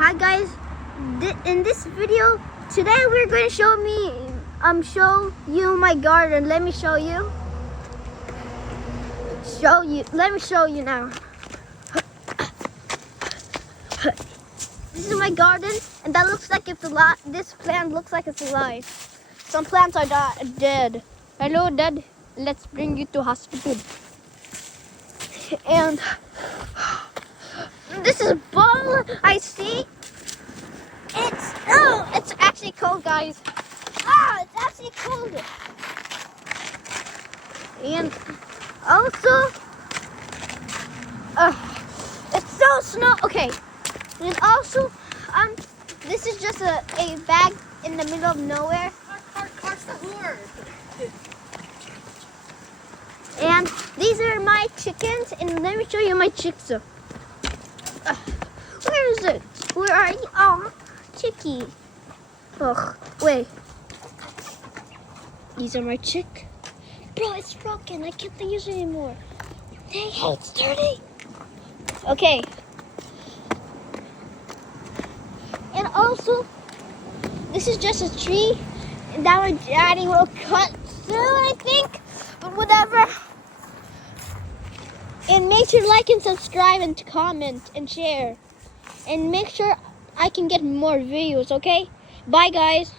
Hi guys, in this video today we're going to show you my garden. Let me show you. Let me show you now. This is my garden, and that looks like it's alive. This plant looks like it's alive. Some plants are dead. Hello, dead. Let's bring you to hospital. And this is ball I see. It's actually cold, guys. It's actually cold. And also, it's so snow. Okay. And also, this is just a bag in the middle of nowhere. And these are my chickens, and let me show you my chicks. Where is it? Where are you? Oh, chickie. Oh, wait. These are my chick. Bro, it's broken. I can't use it anymore. Hey, it's dirty. Okay. And also, this is just a tree that my daddy will cut soon, I think. But whatever. And make sure to like and subscribe and comment and share. And make sure I can get more videos, okay? Bye, guys.